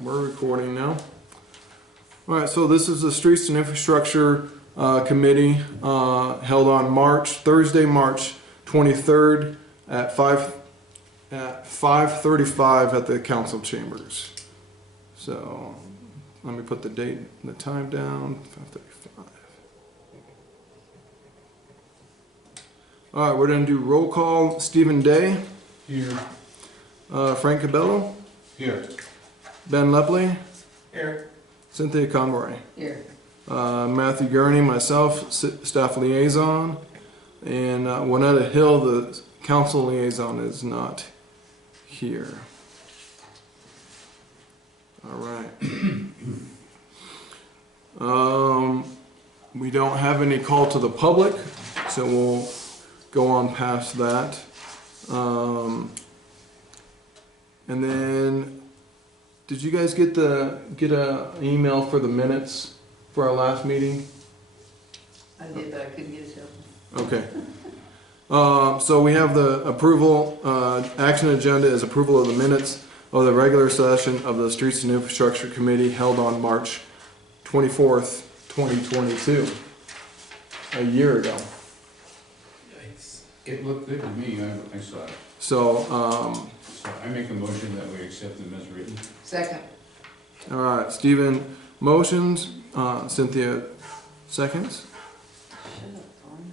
we're recording now. All right, so this is the Streets and Infrastructure Committee held on Thursday, March 23rd at 5:35 at the council chambers. So let me put the date and the time down, 5:35. All right, we're gonna do roll call. Stephen Day. Here. Frank Cabello. Here. Ben Lepley. Here. Cynthia Conroy. Here. Matthew Gurney, myself, staff liaison, and Juanetta Hill, the council liaison, is not here. All right. We don't have any call to the public, so we'll go on past that. And then, did you guys get a email for the minutes for our last meeting? I did, but I couldn't get it to him. Okay. So we have the approval, action agenda is approval of the minutes of the regular session of the Streets and Infrastructure Committee held on March 24th, 2022. A year ago. Yikes. It looked good to me, I saw it. So, So I make a motion that we accept them as written. Second. all right, Stephen motions, Cynthia seconds. Shut up, Dawn.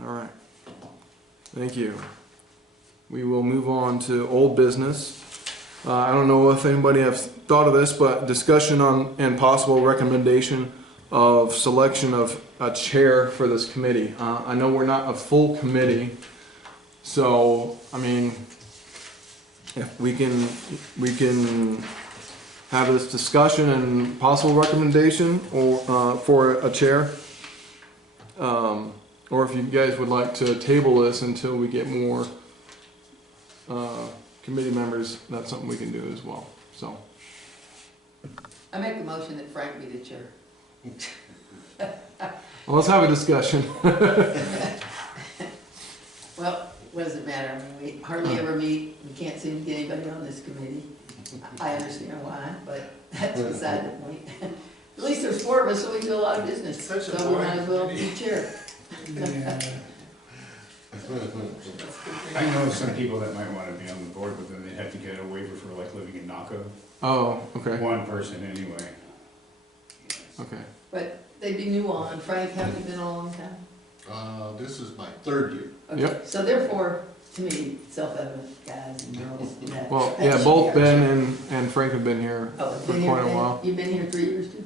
All right. Thank you. We will move on to old business. I don't know if anybody has thought of this, but discussion on and possible recommendation of selection of a chair for this committee. I know we're not a full committee, so I mean, if we can have this discussion and possible recommendation or for a chair. Or if you guys would like to table this until we get more committee members, that's something we can do as well. So, I make the motion that Frank be the chair. well, let's have a discussion. Well, what does it matter? I mean, we hardly ever meet. We can't seem to get anybody on this committee. I understand why, but that's beside the point. At least there's four of us, so we do a lot of business. Such a So we might as well be chair. I know some people that might want to be on the board, but then they'd have to get a waiver for like living in Naco. Oh, okay, One person anyway. okay. But they'd be new on. Frank, have you been on a long time? This is my third year. Okay. Yep. So therefore, to me, self-evident guys and girls. that- Well, that yeah, should both be our chair. Ben and Frank have been here Oh, for been quite a here, while. you've been here 3 years too?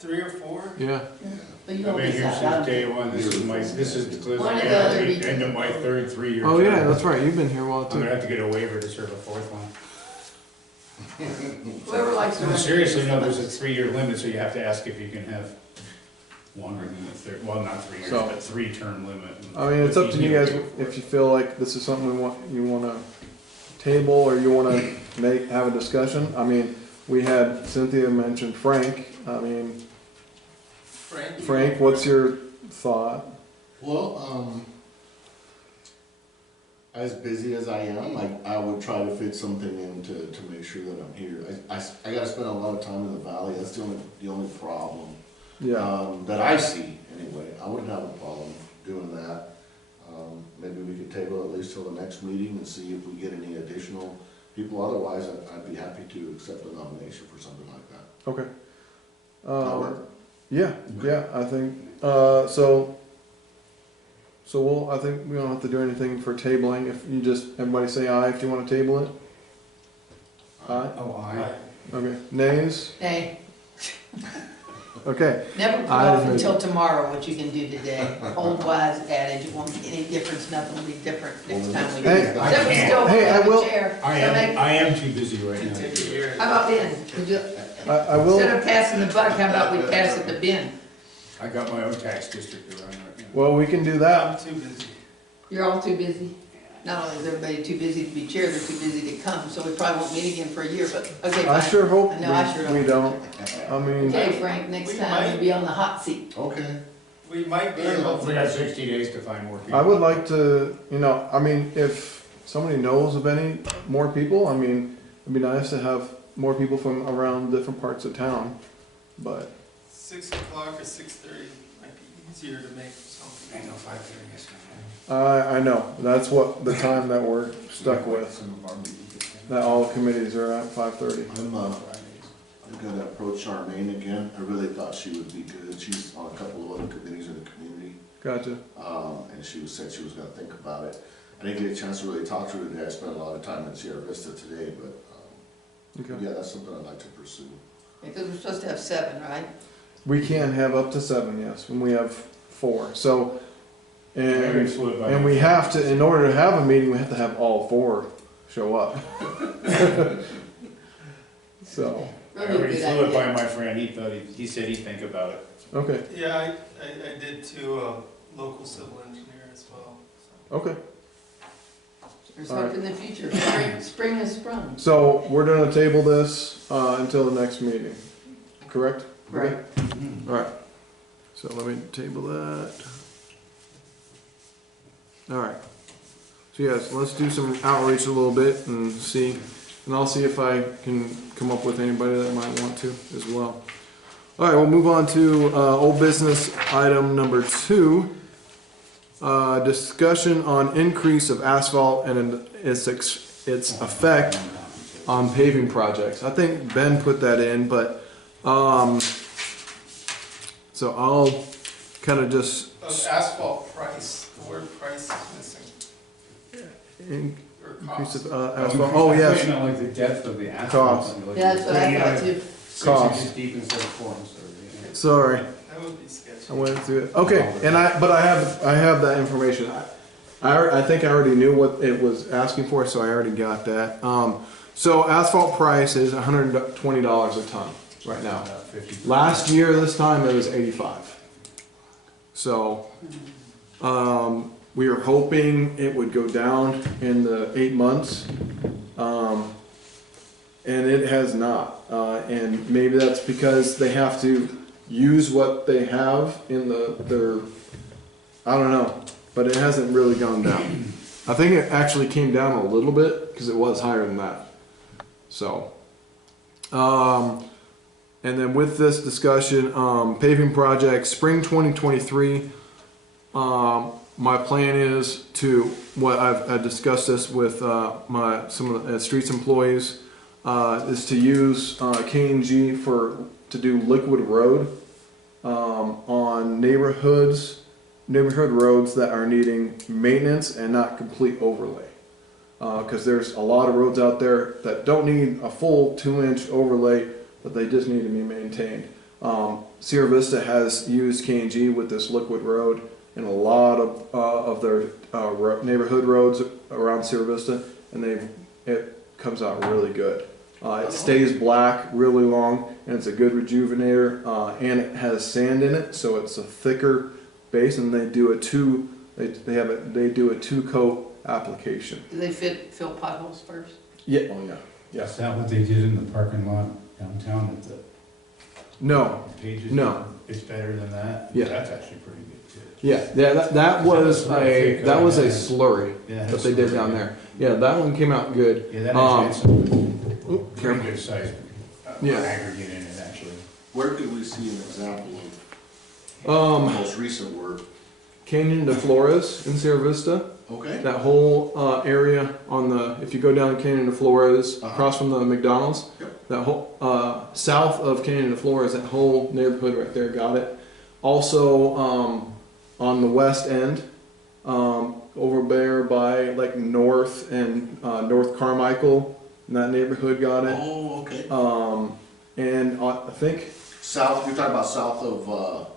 3 or 4? Yeah. But you I've don't been here decide. since day one. This is the One of the other end of my third 3-year term. Oh yeah, that's right. You've been here a while I'm gonna too. have to get a waiver to serve a fourth one. Whoever likes to No, run. seriously, no, there's a 3-year limit, so you have to ask if you can have longer than the third, well, not 3 years, So- but 3-term limit. I mean, it's up to you guys if you feel like this is something you want to table or you want to have a discussion. I mean, we had Cynthia mention Frank. I mean, Frank, what's your thought? Well, as busy as I am, I would try to fit something in to make sure that I'm here. I gotta spend a lot of time in the valley. That's the only problem. Yeah. That I see anyway. I wouldn't have a problem doing that. Maybe we could table at least till the next meeting and see if we get any additional people. Otherwise, I'd be happy to accept the nomination for something like that. Okay. That work? Yeah, I think, so I think we don't have to do anything for tabling. If you everybody say aye if you want to table it. Aye? Oh, I. Okay. Nays? Hey, Okay. never put I off agree. until tomorrow what you can do today. Old wise adage, it won't make any difference, nothing will be different next time we do Hey, it. Except we I still Hey, I have a will- chair. I So make- am too busy right now. How about Ben? Would you, I will. instead of passing the buck, how about we pass it to Ben? I got my own tax district to run right now. Well, we can do that. I'm too busy. You're all too busy. Not only is everybody too busy to be chair, they're too busy to come, so we probably won't meet again for a year, but, okay, I fine. sure hope No, I sure we don't. I mean, Okay, Frank, next We time might. you'll be on the hot seat. Okay. We might be able We got to, 60 days to find more people. I would like to, I mean, if somebody knows of any more people, I mean, it'd be nice to have more people from around different parts of town, but, 6 o'clock or 6:30 might be easier to make I something. know 5:30 is gonna I know, that's what, the time that we're stuck with, Some of our meetings. that all committees are at 5:30. I'm gonna approach Charmaine again. I really thought she would be good. She's on a couple of other committees in the community. Gotcha. And she said she was gonna think about it. I didn't get a chance to really talk to her today. I spent a lot of time in Sierra Vista today, but, Okay. yeah, that's something I'd like to pursue. Because we're supposed to have 7, right? We can have up to 7, yes, when we have 4, so, Maybe and, flew it by and we have to, in order to have a meeting, we have to have all 4 show up. So, I Really already good flew it by idea. my friend, he said he'd think about it. okay, Yeah, I did to a local civil engineer as well. So. okay. There's All hope right. in the future. Spring has sprung. So we're gonna table this, until the next meeting, correct? Right. Alright, so let me table that. Alright, so yes, let's do some outreach a little bit and see, and I'll see if I can come up with anybody that might want to as well. Alright, we'll move on to, old business item number 2. Discussion on increase of asphalt and its effect on paving projects. I think Ben put that in, but, so I'll kind of just Asphalt price, the word price is missing, or increase cost. of asphalt. Oh, yes, You know, like the depth of the asphalt. Cost. Like, Yeah, that's what I thought too. 6 Cost. inches deep instead of 4 instead of, sorry, That would be sketchy. I went through it. Okay, and I have that information. I think I already knew what it was asking for, so I already got that. So asphalt price is $120 a ton right now. about 50. Last year, this time, it was 85. So, we were hoping it would go down in the 8 months, and it has not. And maybe that's because they have to use what they have in their, I don't know, but it hasn't really gone down. I think it actually came down a little bit, because it was higher than that. So, and then with this discussion, paving project, spring 2023, my plan is to, what I've discussed this with some of the streets employees, is to use K&G to do liquid road on neighborhood roads that are needing maintenance and not complete overlay. Because there's a lot of roads out there that don't need a full 2-inch overlay, but they just need to be maintained. Sierra Vista has used K&G with this liquid road in a lot of their neighborhood roads around Sierra Vista, and it comes out really good. It stays black really long, and it's a good rejuvenator, and it has sand in it, so it's a thicker base, and they do a 2-coat application. Do they fill potholes first? Yeah. Oh yeah. Yeah. Is that what they did in the parking lot downtown at the No. pages? No. It's better than that? Yeah. That's actually pretty good too. Yeah. That was a slurry Yeah, that they did down there. Yeah, that one came out good. Yeah, that actually has some Oop, pretty careful. good size Yeah. aggregate in it, actually. Where could we see an example of most recent work? Canyon de Flores in Sierra Vista. Okay. That whole area if you go down Canyon de Flores, across from the McDonald's, Yep. that whole south of Canyon de Flores, that whole neighborhood right there got it. Also, on the west end, over there by like North and North Carmichael, in that neighborhood got it. Oh, okay. And I think South, you're talking about south of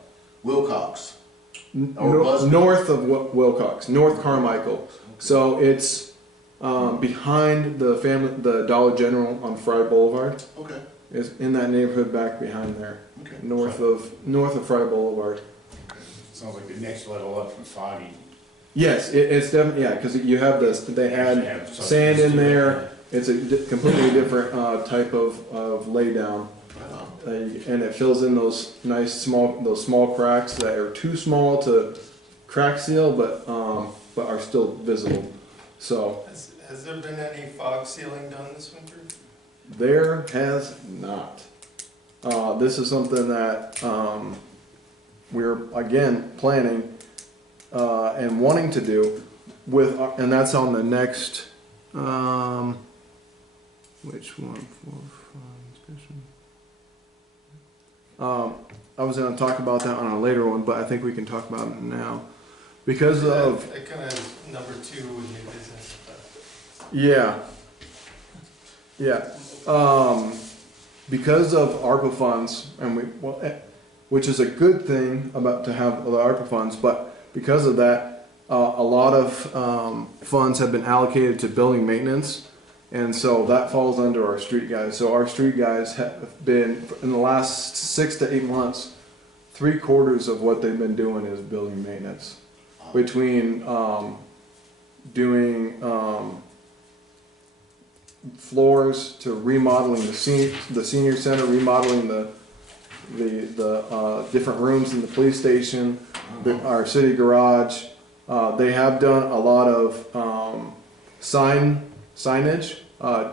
Wilcox. Or Busby. north of Wilcox, North Carmichael. So it's behind the Dollar General on Friday Boulevard. Okay. Is in that neighborhood back behind there, Okay. north of Friday Boulevard. Sounds like the next level up from Foggy. Yes, it's definitely, yeah, because you have this. They had sand in there. It's a completely different type of laydown. Right on. and it fills in those nice small cracks that are too small to crack seal, but are still visible. So Has there been any fog sealing done this winter? there has not. This is something that we're again planning and wanting to do with, and that's on the next. Which one? 4, 5, discussion. I was going to talk about that on a later one, but I think we can talk about it now because of. It kind of number 2 with new business. But Yeah. Yeah. Because of ARPA funds, and which is a good thing about to have the ARPA funds, but because of that, a lot of funds have been allocated to building maintenance, and so that falls under our street guys. So our street guys have been, in the last 6 to 8 months, 3/4 of what they've been doing is building maintenance. Between doing floors to remodeling the senior center, remodeling the different rooms in the police station, our city garage. They have done a lot of signage,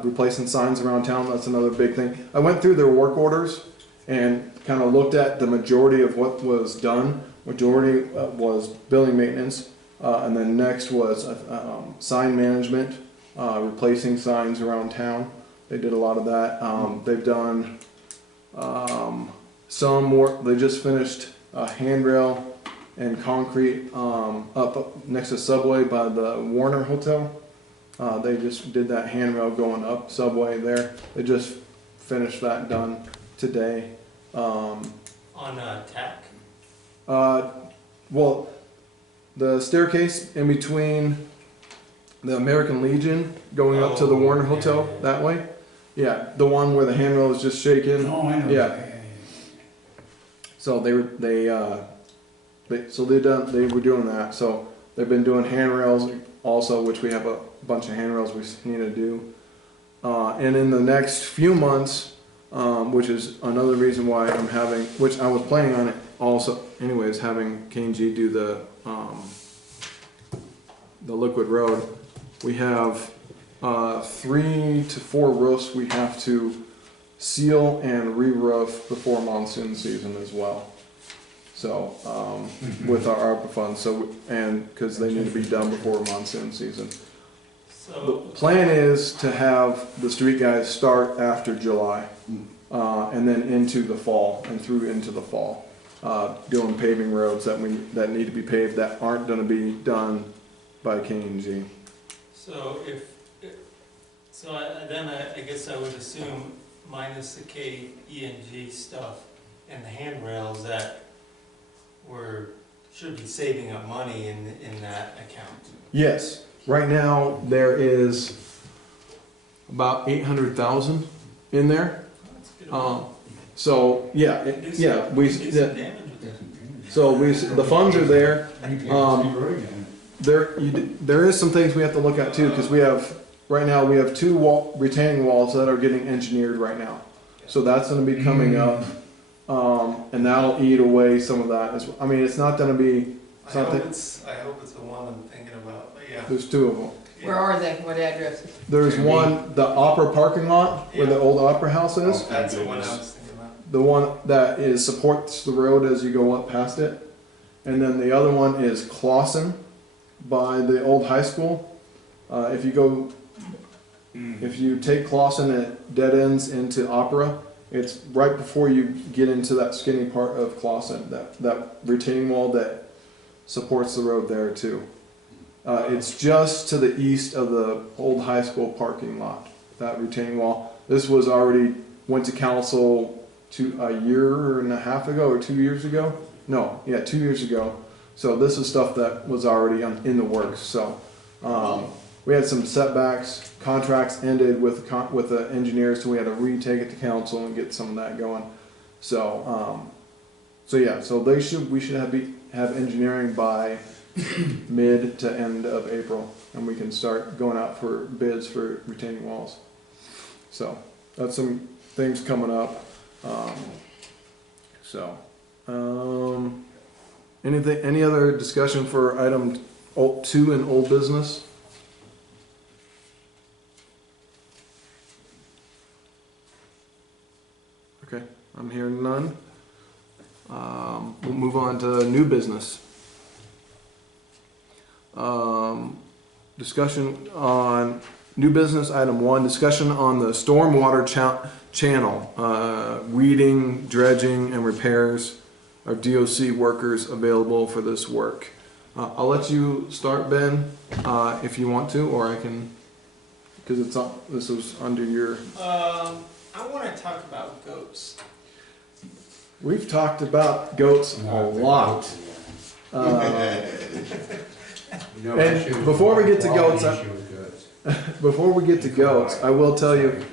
replacing signs around town. That's another big thing. I went through their work orders and kind of looked at the majority of what was done. Majority was building maintenance, and then next was sign management, replacing signs around town. They did a lot of that. They've done some work. They just finished a handrail and concrete up next to Subway by the Warner Hotel. They just did that handrail going up Subway there. They just finished that done today. on TAC? Well, the staircase in between the American Legion going up to the Warner Hotel that way. Yeah, the one where the handrail is just shaking. Oh, I know. Yeah. So they were doing that. So they've been doing handrails also, which we have a bunch of handrails we need to do. And in the next few months, which is another reason why I'm having, which I was planning on it also anyways, having K&G do the liquid road. We have 3 to 4 roofs we have to seal and re-roof before monsoon season as well. So with our ARPA funds, and because they need to be done before monsoon season. The So, plan is to have the street guys start after July, and then into the fall and through into the fall, doing paving roads that need to be paved that aren't going to be done by K&G. so I guess I would assume minus the KE&G stuff and the handrails that should be saving up money in that account. Yes, right now there is about 800,000 in there. That's good. So yeah, Do some- yeah, do some damage with that. the funds are there. There is some things we have to look at too, because right now we have 2 retaining walls that are getting engineered right now. So that's going to be coming up, and that'll eat away some of that. I mean, it's not going to be I something. hope it's the one I'm thinking about, but yeah. There's 2 of them. Where are they? What addresses? There's one, the Opera parking lot where the old Opera House is. That's the one I was thinking about. The one that supports the road as you go up past it, and then the other one is Clausen by the old high school. If you take Clausen, it dead ends into Opera. It's right before you get into that skinny part of Clausen, that retaining wall that supports the road there too. It's just to the east of the old high school parking lot, that retaining wall. This was already went to council a year and a half ago or 2 years ago. No, yeah, 2 years ago. So this is stuff that was already in the works. So we had some setbacks. Contracts ended with the engineers, so we had to retake it to council and get some of that going. So we should have engineering by mid to end of April, and we can start going out for bids for retaining walls. So that's some things coming up. So, any other discussion for item 2 in old business? Okay, I'm hearing none. We'll move on to new business. Discussion on new business, item 1, discussion on the stormwater channel, weeding, dredging, and repairs. Are DOC workers available for this work? I'll let you start, Ben, if you want to, or I can, because this was under your. I want to talk about goats. We've talked about goats a lot. And before we get to goats, before we get to goats, I will tell you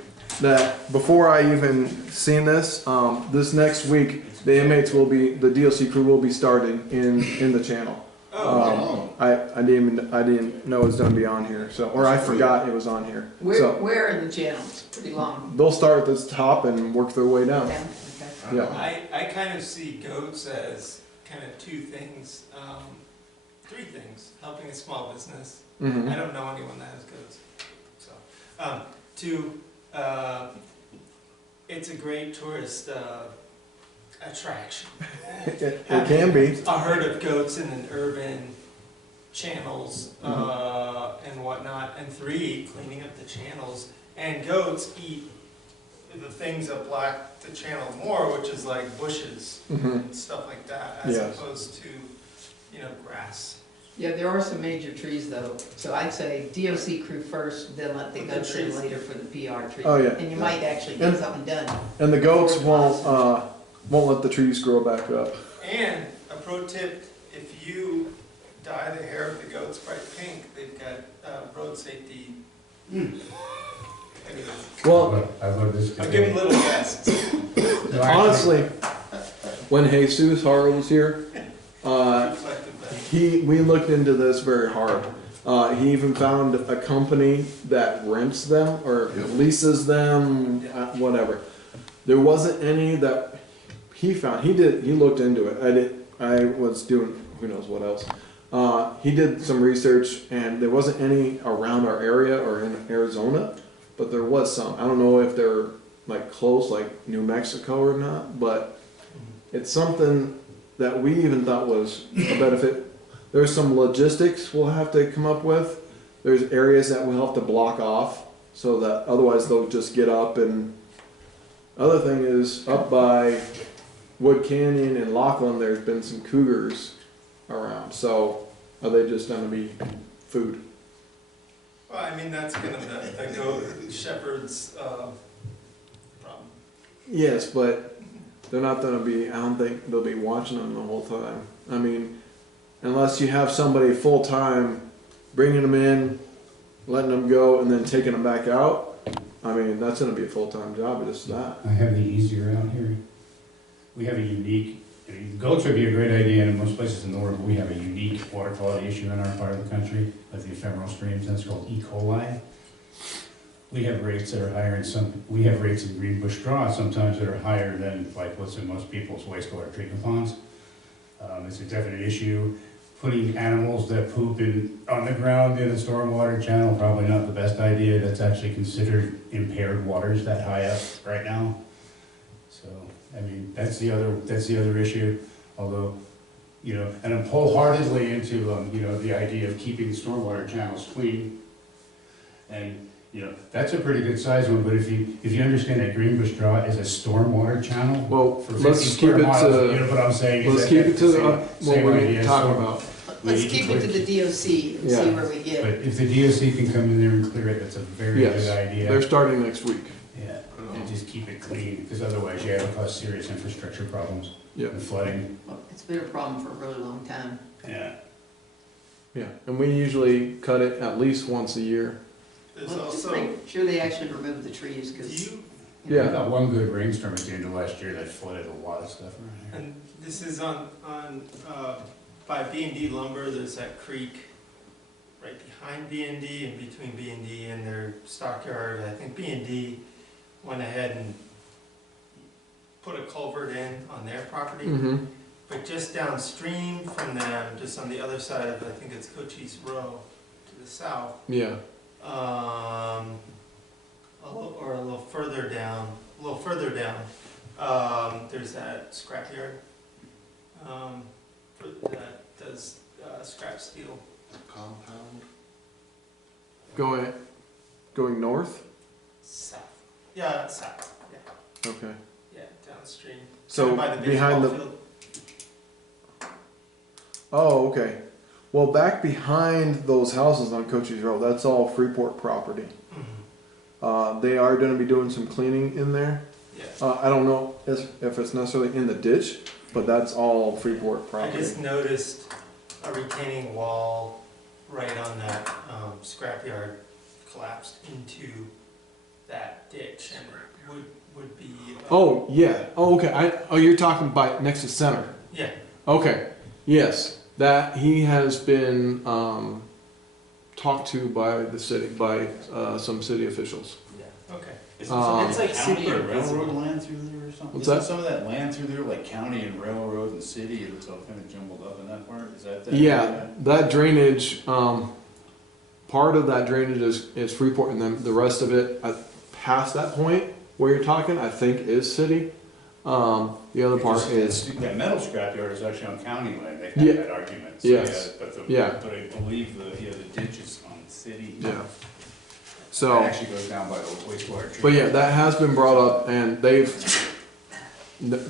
that before I even seen this, this next week, the inmates will be, the DLC crew will be starting in the channel. I didn't know it was gonna be on here, so, or I forgot it was on here. So Where in the channel? It's pretty long. they'll start at the top and work their way down. Yeah, okay. Yeah. I kind of see goats as kind of two things, three things. Helping a small business. Mhm. I don't know anyone that has goats. So, two, it's a great tourist attraction. It can be. A herd of goats in an urban channels and whatnot. And three, cleaning up the channels. And goats eat the things that block the channel more, which is like bushes Mhm. and stuff like that, as Yes. opposed to, grass. Yeah, there are some major trees though, so I'd say DOC crew first, then let the The goats in trees. later for the PR tree. Oh, yeah. And you might actually And- get something done. And the goats won't let the trees grow back up. And a pro tip, if you dye the hair of the goats bright pink, they've got road safety. Anyway, Well, I love this. I'll give them little vests. honestly, when Jesus Haro was here, Reflective vests. we looked into this very hard. He even found a company that rents them or leases them, whatever. There wasn't any that he found. He looked into it. I was doing who knows what else. He did some research and there wasn't any around our area or in Arizona, but there was some. I don't know if they're like close, like New Mexico or not, but it's something that we even thought was a benefit. There's some logistics we'll have to come up with. There's areas that we'll have to block off so that otherwise they'll just get up. And other thing is up by Wood Canyon and Laughlin, there's been some cougars around. So are they just gonna be food? Well, I mean, that's kind of the goat shepherd's problem. Yes, but they're not gonna be, I don't think they'll be watching them the whole time. I mean, unless you have somebody full-time bringing them in, letting them go, and then taking them back out, I mean, that's gonna be a full-time job, just that. I have the easier out here. We have a unique, goats would be a great idea in most places in the world, but we have a unique water quality issue in our part of the country with the ephemeral streams, and it's called E. coli. We have rates that are higher we have rates in Greenbush Draw sometimes that are higher than like what's in most people's wastewater treatment ponds. It's a definite issue. Putting animals that poop on the ground in a stormwater channel, probably not the best idea. That's actually considered impaired waters that high up right now. So, I mean, that's the other issue. Although, and I'm wholeheartedly into, the idea of keeping stormwater channels clean. And, that's a pretty good size one, but if you understand that Greenbush Draw is a stormwater channel. Well, For let's 50 keep square it miles, to, you know what I'm saying? let's keep it to what same we're idea. talking So- about. Let's you keep can it to the DOC and Yeah. see where we get. But if the DOC can come in there and clear it, that's a very Yes, good idea. they're starting next week. Yeah, and just keep it clean, because otherwise you have cause serious infrastructure problems Yeah, and flooding. Well, it's been a problem for a really long time. Yeah. yeah, and we usually cut it at least once a year. There's Well, just also, make sure they actually remove the trees, do because. you, We Yeah. got one good rainstorm at the end of last year that flooded a lot of stuff around here. and this is on, by B&D Lumber, there's that creek right behind B&D and between B&D and their stockyard. I think B&D went ahead and put a culvert in on their property. Mm-hmm. But just downstream from them, just on the other side of, I think it's Cochise Row, to the south, Yeah. a little further down, there's that scrapyard, that does, scrap steel. Compound? Going north? South. Yeah, south, yeah, Okay. yeah, downstream. So By the behind baseball the, field. oh, okay. Well, back behind those houses on Cochise Road, that's all Freeport property. Mhm. They are gonna be doing some cleaning in there. Yeah. I don't know if it's necessarily in the ditch, but that's all Freeport I property. just noticed a retaining wall right on that scrapyard collapsed into that ditch and would be. Oh, yeah. Oh, okay. You're talking by next to center. Yeah, Okay. Yes. That he has been talked to by the city, by some city officials. okay. Isn't some of It's that like county super and railroad visible. land through there or something? What's Isn't that? some of that land through there, like county and railroad and city, it's all kind of jumbled up in that part? Is that that? Yeah, area? that drainage, part of that drainage is Freeport, and then the rest of it, past that point where you're talking, I think is city. The other part Because is, That metal scrapyard is actually on county land, they Yeah. had that argument. So, Yes. yeah, Yeah. But I believe the ditch is on city. yeah. It So, actually goes down by the wastewater treatment. but yeah, that has been brought up, and they've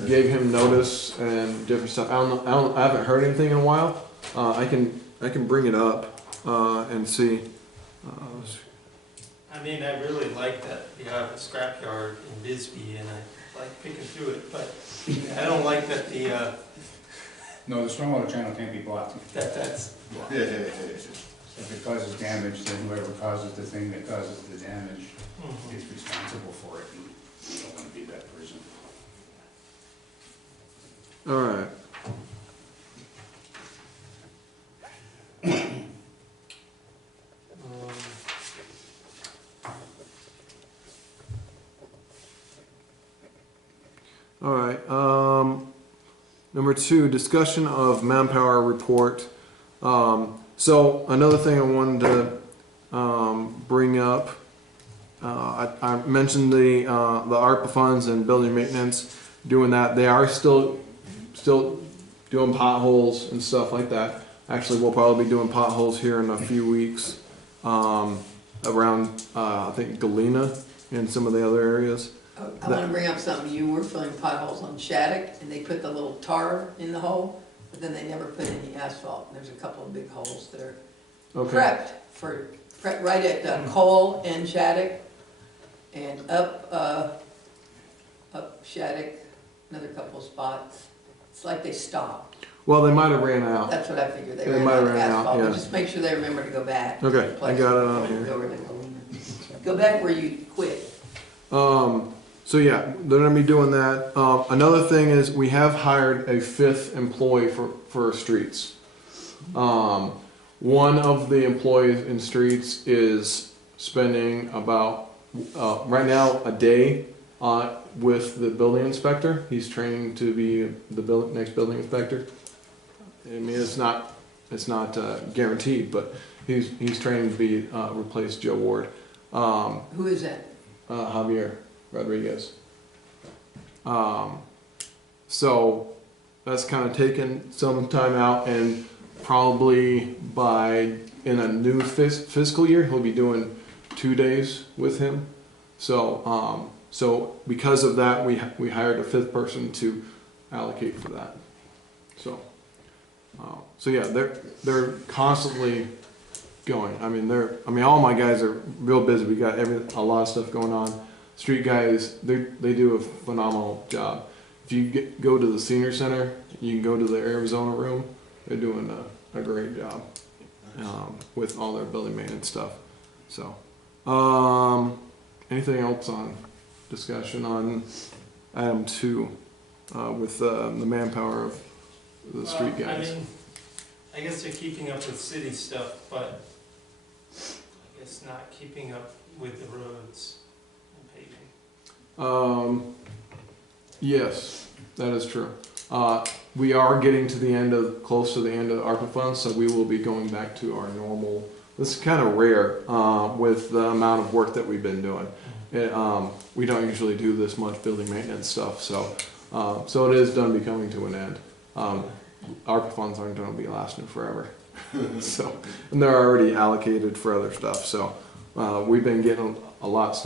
gave him notice and different stuff. I haven't heard anything in a while. I can bring it up, and see. I mean, I really like that you have a scrapyard in Bisbee and I like picking through it, but I don't like that No, the stormwater channel can't be blocked. that's, If it causes damage, then whoever causes the thing that causes the damage mhm. is responsible for it, and you don't wanna be that person. All right. Um, All right. Number 2, discussion of manpower report. So another thing I wanted to bring up. I mentioned the ARPA funds and building maintenance. Doing that, they are still doing potholes and stuff like that. Actually, we'll probably be doing potholes here in a few weeks around I think Galena and some of the other areas. I wanna bring up something, you were filling potholes on Shattuck, and they put the little tar in the hole, but then they never put any asphalt, there's a couple of big holes there. Okay. Prepped right at Cole and Shattuck, and up Shattuck, another couple of spots. It's like they stopped, Well, they might have ran out. that's what I figured, they They ran might out have of ran out, asphalt, but yeah. just make sure they remember to go back. Okay, I got it on Before you here. go over to Galena. Go back where you quit. So yeah, they're gonna be doing that. Another thing is we have hired a 5th employee for streets. One of the employees in streets is spending about, right now, a day with the building inspector. He's training to be the next building inspector. I mean, it's not guaranteed, but he's training to be replace Joe Ward. Who is that? Javier Rodriguez. So that's kind of taken some time out, and probably in a new fiscal year, he'll be doing 2 days with him. So, because of that, we hired a 5th person to allocate for that. So yeah, they're constantly going. I mean, all my guys are real busy. We got a lot of stuff going on. Street guys, they do a phenomenal job. If you go to the senior center, you can go to the Arizona room. They're doing a great job with all their building maintenance stuff. So, anything else on discussion on item 2 with the manpower of the street I guys? mean, I guess they're keeping up with city stuff, but I guess not keeping up with the roads and paving. Yes, that is true. We are getting to the end of, close to the end of the ARPA funds, so we will be going back to our normal. This is kind of rare, with the amount of work that we've been doing. We don't usually do this much building maintenance stuff, so it is done becoming to an end. ARPA funds aren't gonna be lasting forever. So, and they're already allocated for other stuff, so, we've been getting a lot of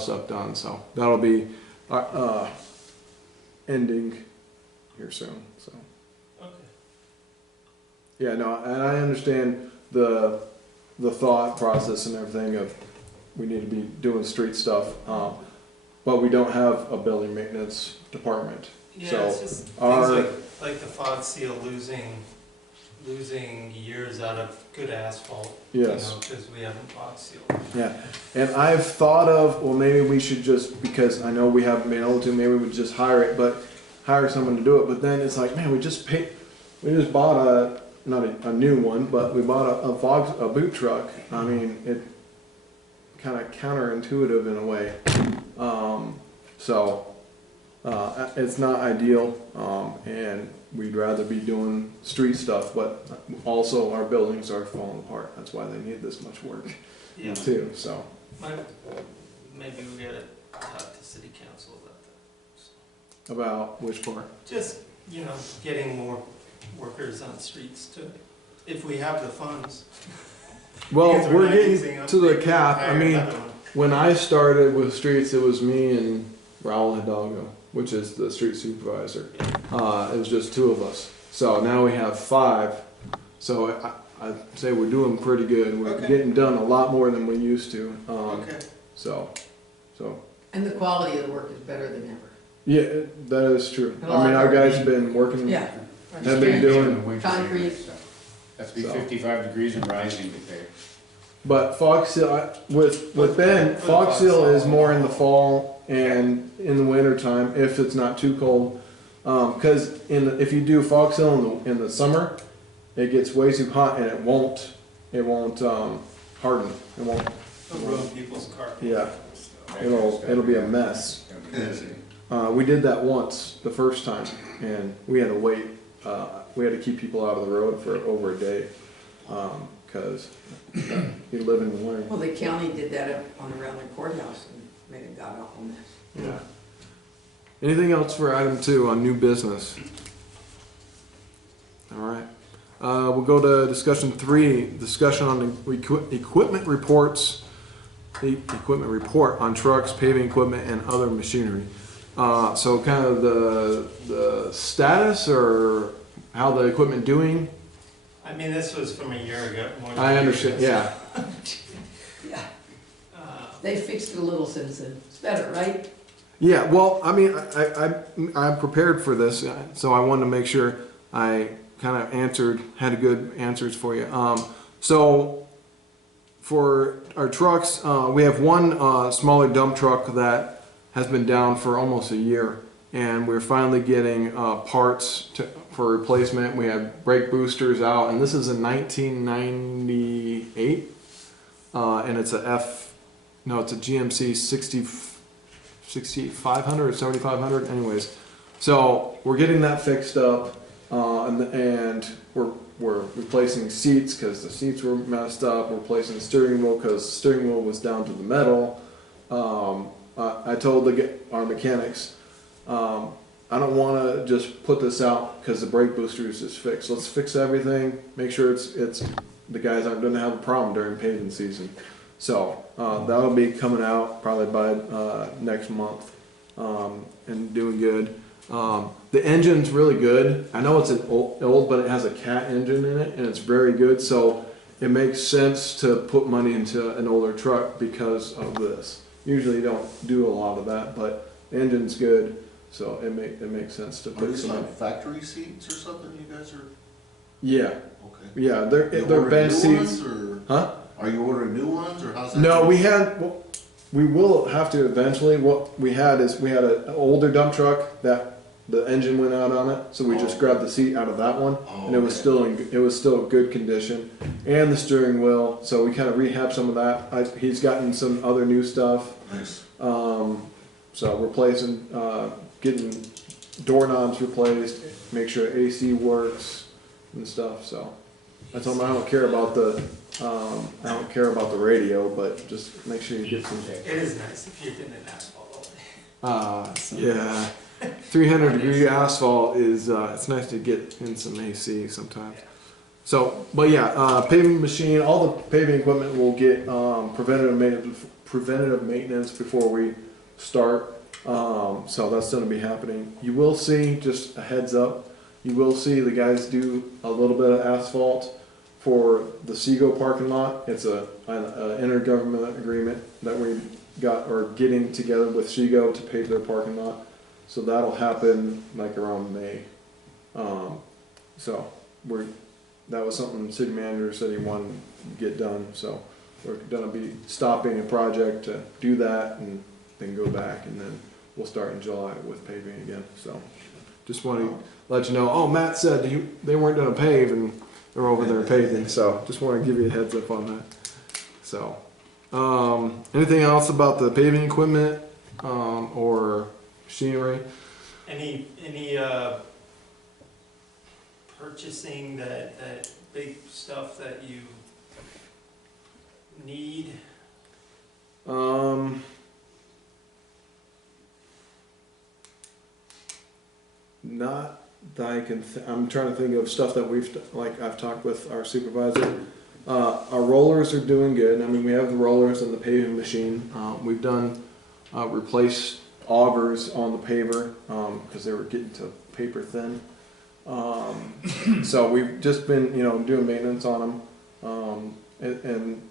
stuff done, so that'll be, ending here soon, so. Okay. Yeah, no, and I understand the thought process and everything of we need to be doing street stuff, but we don't have a building maintenance department. Yeah, So it's just our- things like the fog seal losing years out of good asphalt. Yes. Because we haven't fog sealed. Yeah, and I've thought of, well, maybe we should just, because I know we haven't been able to, maybe we just hire someone to do it, but then it's like, man, we just bought not a new one, but we bought a boot truck. I mean, it kind of counterintuitive in a way. It's not ideal, and we'd rather be doing street stuff, but also our buildings are falling apart. That's why they need this much work Yeah. too, so. Maybe we gotta talk to city council about that. About which part? Just, getting more workers on streets if we have the funds. Well, Because we're not getting using them, to the we can cap. I hire mean, another one. when I started with streets, it was me and Raul Hidalgo, which is the street supervisor. It was just two of us. So now we have 5. So I'd say we're doing pretty good. We're Okay. getting done a lot more than we used to. Okay. So, And the quality of the work is better than ever. yeah, that is true. A I mean, lot our of- guys have been working. Yeah. Have been doing- The winter Concrete. stuff. Has to be So. 55 degrees and rising to pay. But fog seal, with Ben, For the fog fog seal is seal. more in the fall and in the winter time if it's not too cold. Because if you do fog seal in the summer, it gets way too hot and it won't harden. It won't. Ruin people's car. Yeah, it'll be a mess. We did that once the first time, and we had to wait. We had to keep people out of the road for over a day because you live in the winter. Well, the county did that up on around the courthouse and made a god-awful mess. Yeah. Anything else for item 2 on new business? All right. We'll go to discussion 3. Discussion on the equipment reports. The equipment report on trucks, paving equipment, and other machinery. So kind of the status or how the equipment doing. I mean, this was from a year ago. more than I a year understand. ago, so, Yeah. Yeah, uh, they fixed it a little since then. It's better, right? Yeah, well, I mean, I'm prepared for this, so I wanted to make sure I kind of had good answers for you. So for our trucks, we have one smaller dump truck that has been down for almost a year, and we're finally getting parts for replacement. We have brake boosters out, and this is a 1998, and it's it's a GMC 6500 or 7500, anyways. So we're getting that fixed up, and we're replacing seats because the seats were messed up. We're replacing the steering wheel because the steering wheel was down to the metal. I told our mechanics, I don't want to just put this out because the brake booster is just fixed. Let's fix everything, make sure it's the guys aren't going to have a problem during paving season. So that'll be coming out probably by next month, and doing good. The engine's really good. I know it's an old, but it has a Cat engine in it, and it's very good. So it makes sense to put money into an older truck because of this. Usually you don't do a lot of that, but the engine's good, so it makes sense to Are put these some. like factory seats or something you guys are, Yeah, okay? yeah, You they're ordering bench new seats. ones, or Huh? are you ordering new ones, or how's that? No, going? we will have to eventually. What we had is we had an older dump truck that the engine went out on it, so we just Oh. grabbed the seat out of that one, Oh, and it was okay. still good condition, and the steering wheel. So we kind of rehabbed some of that. He's gotten some other new stuff. Nice. So replacing getting doorknobs replaced, make sure AC works and stuff, so. I told him I don't care about the, radio, but just make sure you get some. It is nice if you're getting an asphalt all day. Yeah, 300-degree asphalt is, it's nice to get in some AC sometimes. So, but yeah, paving machine, all the paving equipment will get, preventative maintenance before we start. So that's gonna be happening. You will see, just a heads up, you will see the guys do a little bit of asphalt for the Seago parking lot. It's an intergovernmental agreement that we got, or getting together with Seago to pave their parking lot. So that'll happen like around May. So that was something the city manager said he wanted to get done. So we're gonna be stopping a project to do that and then go back, and then we'll start in July with paving again. So just want to let you know. Oh, Matt said they weren't gonna pave, and they're over there paving. So just want to give you a heads up on that. So anything else about the paving equipment or machinery? Any purchasing that big stuff that you need? Not that I can. I'm trying to think of stuff that I've talked with our supervisor. Our rollers are doing good. I mean, we have the rollers and the paving machine. We've done replace augers on the paver because they were getting to paper thin. So we've just been, doing maintenance on them, and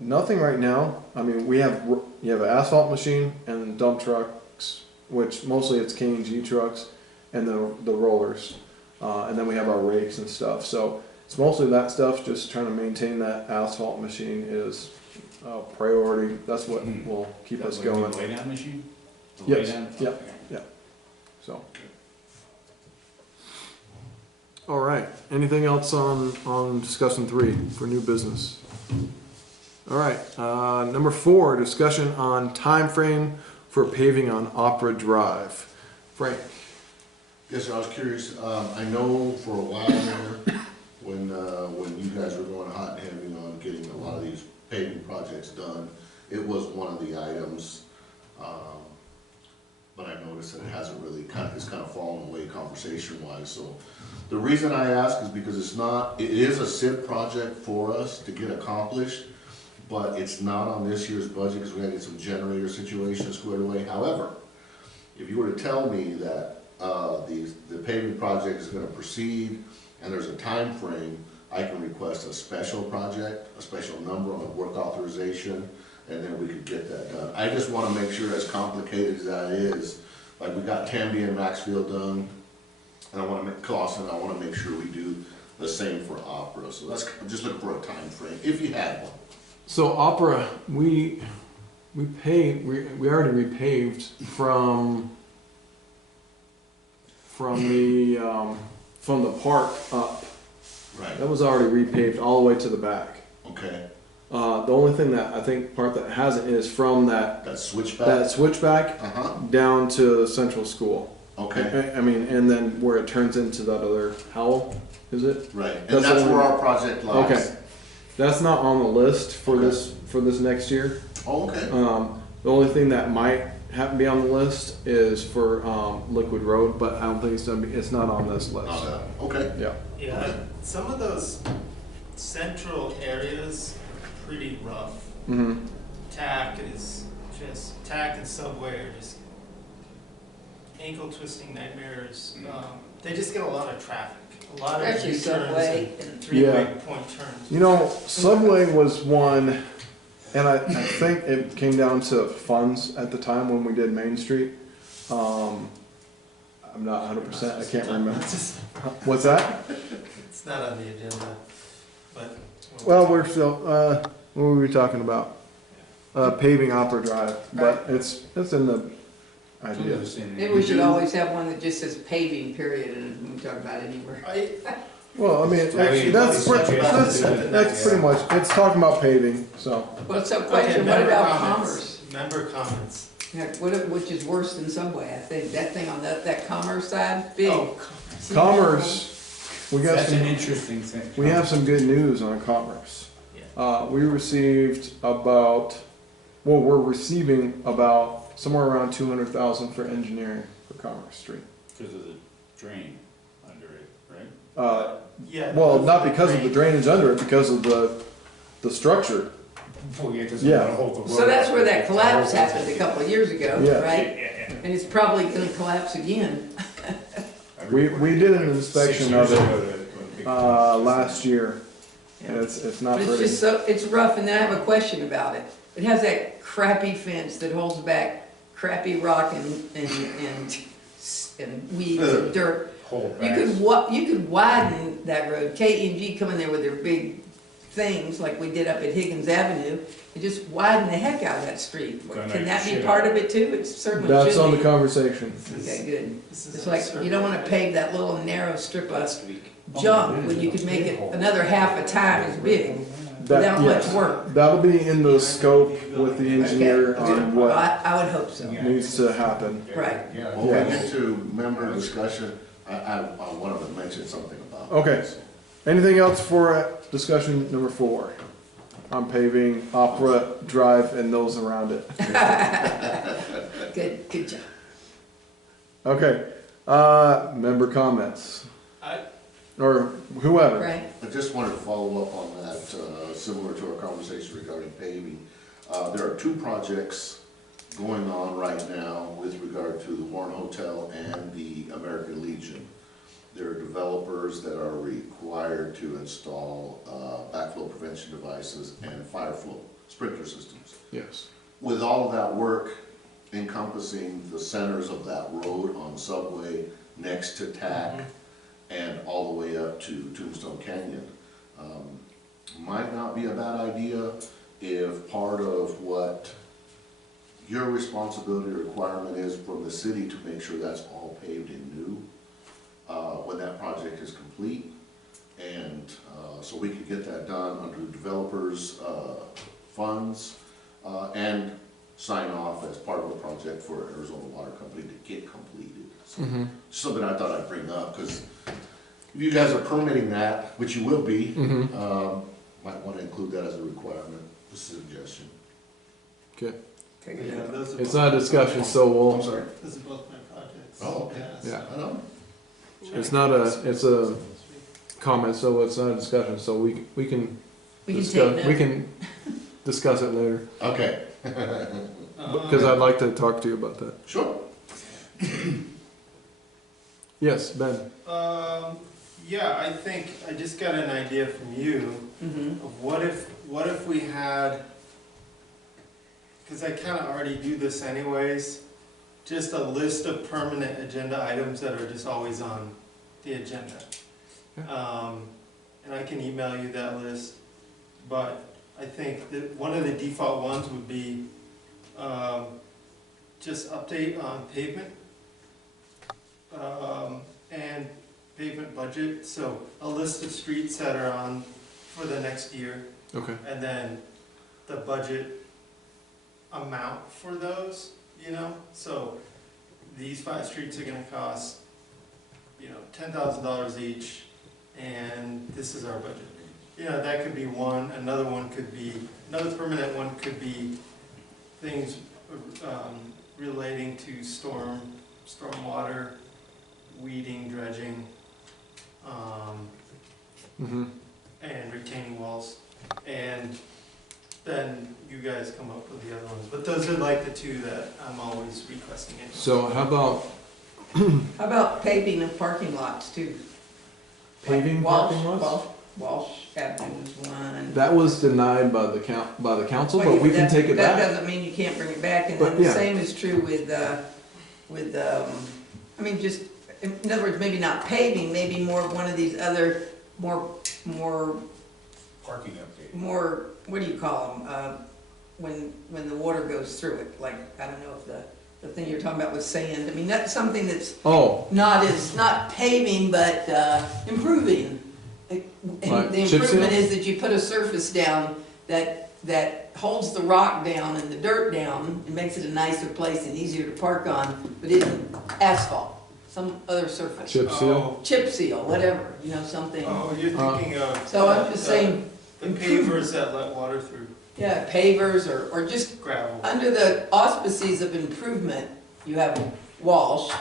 nothing right now. I mean, you have an asphalt machine and dump trucks, which mostly it's K&G trucks, and the rollers, and then we have our rakes and stuff. So it's mostly that stuff. Just trying to maintain that asphalt machine is a priority. That's what will keep us going. The lay down machine? Yes. Yep. So. All right. Anything else on discussion 3 for new business? All right. Number 4, discussion on time frame for paving on Opera Drive. Frank. Yes, sir, I was curious, I know for a while there, when you guys were going hot and heavy on getting a lot of these paving projects done, it was one of the items, but I noticed that it hasn't really it's kind of fallen away conversation-wise, so. The reason I ask is because it is a SIP project for us to get accomplished, but it's not on this year's budget because we had to get some generator situations squared away. However, if you were to tell me that the paving project is gonna proceed and there's a time frame, I can request a special project, a special number on a work authorization, and then we could get that done. I just wanna make sure, as complicated as that is, like we got Tamby and Maxfield done, and I wanna make sure we do the same for Opera. So that's, I'm just looking for a time frame, if you had one. So Opera, we already repaved from the park up. Right, That was already repaved all the way to the back. okay. The only thing that I think that hasn't is from that Switchback? switchback Uh-huh, down to Central School. okay, I mean, and then where it turns into that other Howell, is it? right. And That's that's the where one- our project lies? Okay. That's not on the list for Okay. this next year. Oh, okay. The only thing that might have to be on the list is for Liquid Road, but I don't think it's not on this list. Not that, okay. Yeah. Yeah, some of those central areas are pretty rough. Mm-hmm. TAC and Subway are just ankle twisting nightmares. They just get a lot of traffic, a lot of Especially U-turns Subway. and three-way Yeah. point turns. You know, Subway was one, and I think it came down to funds at the time when we did Main Street. I'm not 100%, I can't remember. What's that? It's not on the agenda, but. Well, we're still, what were we talking about? Paving Opera Drive, but it's in the idea. Maybe we should always have one that just says paving, period, and we talk about it anywhere. Well, I mean, actually, that's pretty much, it's talking about paving, so. What's up, Okay, question, what member about comments. commerce? Member comments. Yeah, which is worse than Subway, I think, that thing on that Commerce side, big. Oh, Commerce, we got That's an some, interesting thing. we have some good news on Commerce. We received about, well, we're receiving about somewhere around 200,000 for engineering for Commerce Street. Because of the drain under it, right? yeah. Well, not because of the drainage under it, because of the structure. Well, yeah, 'cause Yeah. we wanna hold the road So that's up. where that collapse happened a couple of years ago, Yeah. right? Yeah. And it's probably gonna collapse again. We did an inspection of it, last year, and Yeah. it's not But it's pretty. just so, it's rough, and then I have a question about it. It has that crappy fence that holds back crappy rock and weeds and dirt. Hold You back. could widen that road, K&G come in there with their big things, like we did up at Higgins Avenue, and just widen the heck out of that street. Gonna Can that be shit part out. of it too? It certainly should be. That's on the conversation. Okay, good. This is It's like, you don't wanna pave that little narrow strip of week. junk when you could make it another half a time as big without much Yes. work. That'll be in the scope with the engineer Okay. on Well, what I would hope so. needs to happen. Right. Yeah. When we get to member discussion, I wanted to mention something about Okay. this. Anything else for discussion number 4? On paving Opera Drive and those around it. Good job. Okay, member comments, I, or whoever. Right? I just wanted to follow up on that, similar to our conversation regarding paving. There are 2 projects going on right now with regard to the Warren Hotel and the American Legion. There are developers that are required to install backflow prevention devices and fire flow sprinkler systems. Yes. With all of that work encompassing the centers of that road on Subway next to TAC and all the way up to Tombstone Canyon, might not be a bad idea if part of what your responsibility or requirement is from the city to make sure that's all paved and new when that project is complete. And so we could get that done under the developers' funds and sign off as part of a project for Arizona Water Company to get completed. So, something I thought I'd bring up, because if you guys are permitting that, which you will be, might want to include that as a requirement, a suggestion. Okay. Okay, yeah, good. those are It's both- not a discussion, so I'm we'll, sorry. Those are both my projects. Oh, okay. Yeah. I know. it's not a, it's a comment, so it's not a discussion, so we can We can discuss, take we note. can discuss it later. Okay, Because I'd like to talk to you about that. sure. Yes, Ben? Yeah, I think, I just got an idea from you Mhm. of what if we had, because I kind of already do this anyways, just a list of permanent agenda items that are just always on the agenda. And I can email you that list, but I think that one of the default ones would be just update on pavement and pavement budget, so a list of streets that are on for the next year, Okay. and then the budget amount for those, you know? So these 5 streets are gonna cost, you know, $10,000 each, and this is our budget. You know, that could be one, another one could be, another permanent one could be things relating to stormwater, weeding, dredging, and retaining walls. And then you guys come up with the other ones. But those are like the 2 that I'm always requesting it. So how about How about paving of parking lots too? paving Walsh- parking lots? Walsh Avenue was one. That was denied by the council, Well, but we can that- take it That back. doesn't mean you can't bring it back, and But, then the yeah. same is true with, I mean, just, in other words, maybe not paving, maybe more of one of these other, more, Parking update. what do you call them? When the water goes through it, like, I don't know if the thing you're talking about was sand. I mean, that's something that's Oh, not paving, but improving. And Like the chip seal? improvement is that you put a surface down that holds the rock down and the dirt down and makes it a nicer place and easier to park on, but isn't asphalt, some other surface. Chip seal? Chip seal, whatever, something. Oh, you're thinking of. So I'm just saying, The pavers that let water through, yeah, pavers or just gravel. under the auspices of improvement, you have Walsh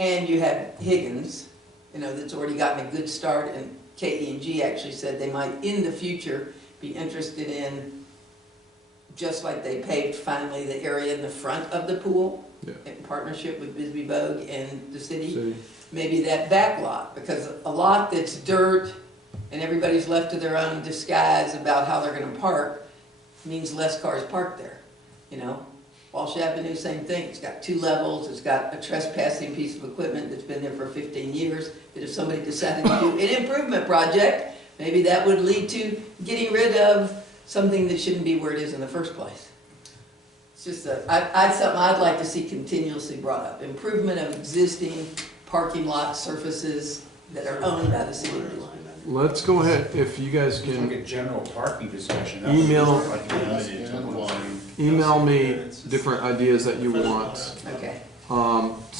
and you have Higgins, that's already gotten a good start, and KE&G actually said they might in the future be interested in, just like they paved finally the area in the front of the pool, Yeah. in partnership with Bisbee Bogue and the city. City. Maybe that back lot, because a lot that's dirt and everybody's left to their own disguise about how they're gonna park means less cars parked there, Walsh Avenue, same thing, it's got 2 levels, it's got a trespassing piece of equipment that's been there for 15 years, that if somebody decided to do an improvement project, maybe that would lead to getting rid of something that shouldn't be where it is in the first place. It's just something I'd like to see continuously brought up, improvement of existing parking lot surfaces that are owned by the city of Bisbee. Let's go ahead, if you guys Like can a general parking discussion. Email- Like limited to one. email me different ideas that you want, Okay.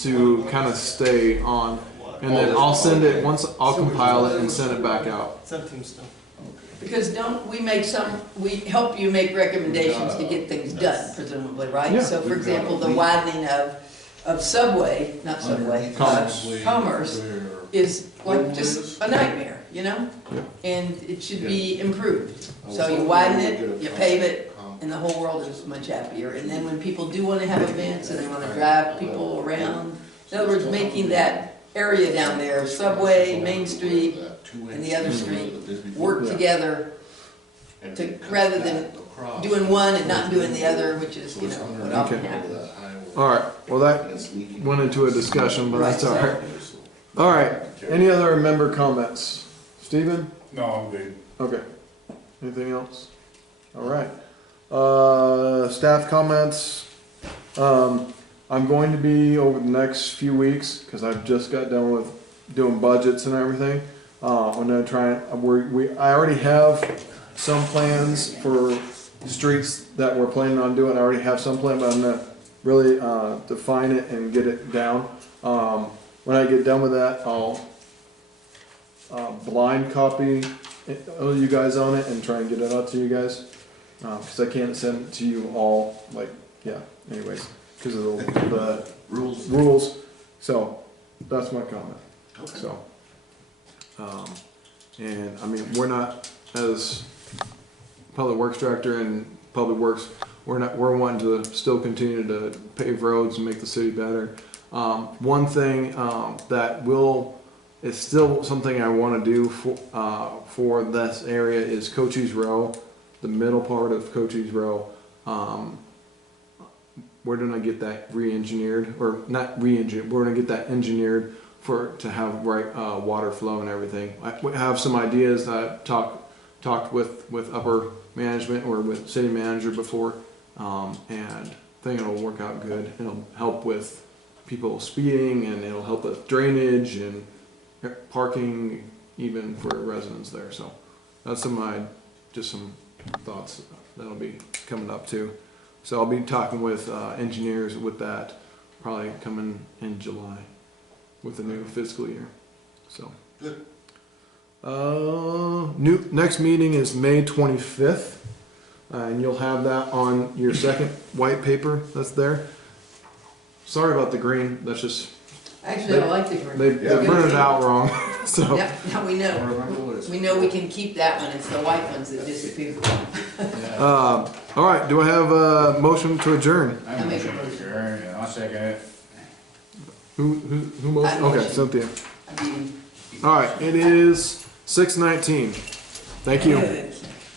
to kind of stay on, and then I'll send it, I'll compile it and send it back out. It's up to stuff. Because don't we we help you make recommendations to get things done, presumably, right? Yeah. So for example, the widening of Subway, not Subway, Commerce is like just a nightmare, And it should be improved. So you widen it, you pave it, and the whole world is much happier. And then when people do want to have events and they want to drive people around, in other words, making that area down there, Subway, Main Street, and the other street, work Yeah. together rather than doing one and not doing the other, which is, what often Okay. happens. All right, well, that went into a discussion, but that's all right. All right, any other member comments? Stephen? No, I'm good. Okay. Anything else? All right. Staff comments. I'm going to be over the next few weeks, because I've just got done with doing budgets and everything. I'm gonna try, I already have some plans for streets that we're planning on doing. I already have some plan, but I'm gonna really, define it and get it down. When I get done with that, I'll, blind copy you guys on it and try and get it out to you guys. Cause I can't send it to you all, anyways, cause of the rules. So, that's my comment. Okay. So, and I mean, we're not, as public works director and public works, we're wanting to still continue to pave roads and make the city better. One thing, it's still something I wanna do for this area is Cochise Row, the middle part of Cochise Row. We're gonna get that re-engineered, or not re-engineered, we're gonna get that engineered to have right water flow and everything. I have some ideas that I've talked with upper management or with city manager before, and I think it'll work out good. It'll help with people speeding, and it'll help with drainage and parking, even for residents there. So that's some thoughts that'll be coming up too. So I'll be talking with engineers with that, probably coming in July with the new fiscal year. So Good. Next meeting is May 25th, and you'll have that on your second white paper that's there. Sorry about the green. That's just Actually, I like the green. they printed it out wrong. So Yep, now we know. We know we can keep that one, it's the white ones that disappear. all right. Do I have a motion to adjourn? I'm make a motion to motion. adjourn, and I'll second it. Who motion? I Okay, motion. Cynthia. I mean, All right. It is 6:19. Thank you. good.